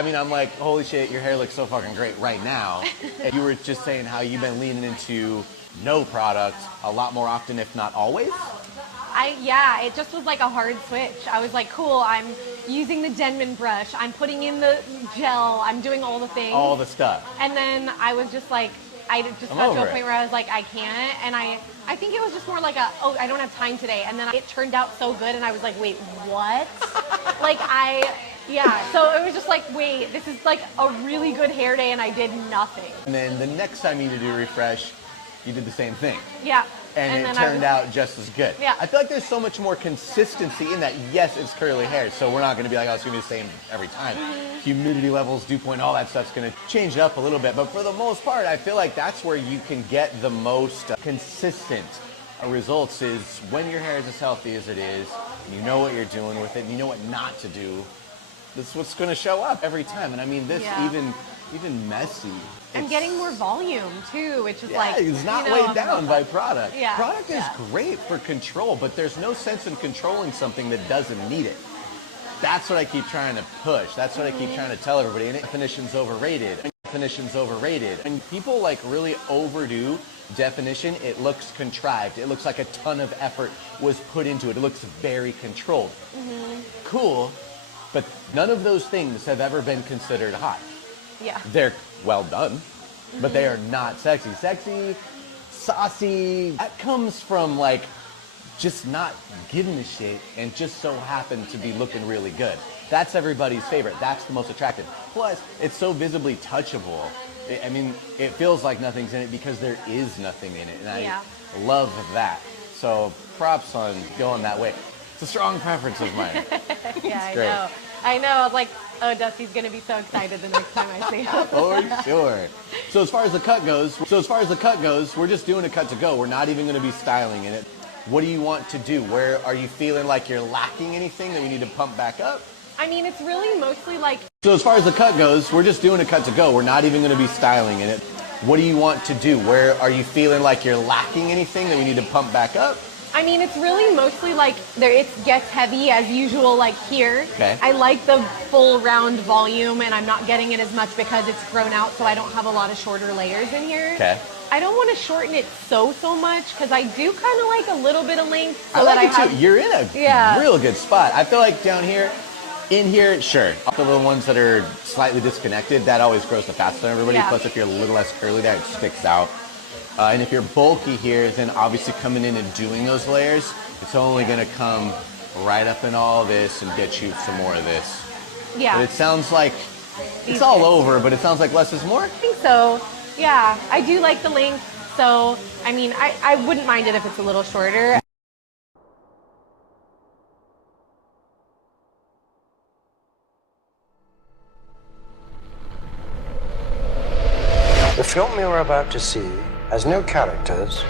I mean, I'm like, holy shit, your hair looks so fucking great right now. And you were just saying how you've been leaning into no product a lot more often, if not always. Yeah, it just was like a hard switch. I was like, cool, I'm using the Denman brush, I'm putting in the gel, I'm doing all the things. All the stuff. And then I was just like, I just got to a point where I was like, I can't. And I think it was just more like oh, I don't have time today. And then it turned out so good. And I was like, wait, what? Yeah. So it was just like, wait, this is like a really good hair day and I did nothing. And then the next time you need to do a refresh, you did the same thing. Yeah. And it turned out just as good. Yeah. I feel like there's so much more consistency in that. Yes, it's curly hair, so we're not going to be like, oh, it's going to be the same every time. Humidity levels, dew point, all that stuff's going to change it up a little bit. But for the most part, I feel like that's where you can get the most consistent results is when your hair is as healthy as it is, and you know what you're doing with it, and you know what not to do. This is what's going to show up every time. And I mean, this even messy. I'm getting more volume too, which is like, it's not weighed down by product. Yeah. Product is great for control, but there's no sense in controlling something that doesn't need it. That's what I keep trying to push. That's what I keep trying to tell everybody. And definition's overrated. Definition's overrated. And people like really overdo definition. It looks contrived. It looks like a ton of effort was put into it. It looks very controlled. Cool, but none of those things have ever been considered hot. Yeah. They're well done, but they are not sexy. Sexy, saucy, that comes from like just not giving a shit and just so happen to be looking really good. That's everybody's favorite. That's the most attractive. Plus, it's so visibly touchable. I mean, it feels like nothing's in it because there is nothing in it. And I love that. So props on going that way. It's a strong preference of mine. Yeah, I know. I was like, oh, Dusty's gonna be so excited the next time I see him. For sure. So as far as the cut goes, we're just doing a cut to go. We're not even gonna be styling in it. What do you want to do? Where are you feeling like you're lacking anything that we need to pump back up? I mean, it's really mostly like... So as far as the cut goes, we're just doing a cut to go. We're not even gonna be styling in it. What do you want to do? Where are you feeling like you're lacking anything that we need to pump back up? I mean, it's really mostly like it gets heavy as usual, like here. Okay. I like the full round volume, and I'm not getting it as much because it's grown out, so I don't have a lot of shorter layers in here. Okay. I don't want to shorten it so much because I do kind of like a little bit of length. So I like that it too. You're in a real good spot. I feel like down here, in here, sure. The little ones that are slightly disconnected, that always grows the fastest on everybody. Plus, if you're a little less curly there, it sticks out. And if you're bulky here, then obviously coming in and doing those layers, it's only going to come right up in all this and get you some more of this. Yeah. But it sounds like it's all over, but it sounds like less is more? I think so. Yeah. I do like the length. So, I mean, I wouldn't mind it if it's a little shorter. The film you're about to see has no characters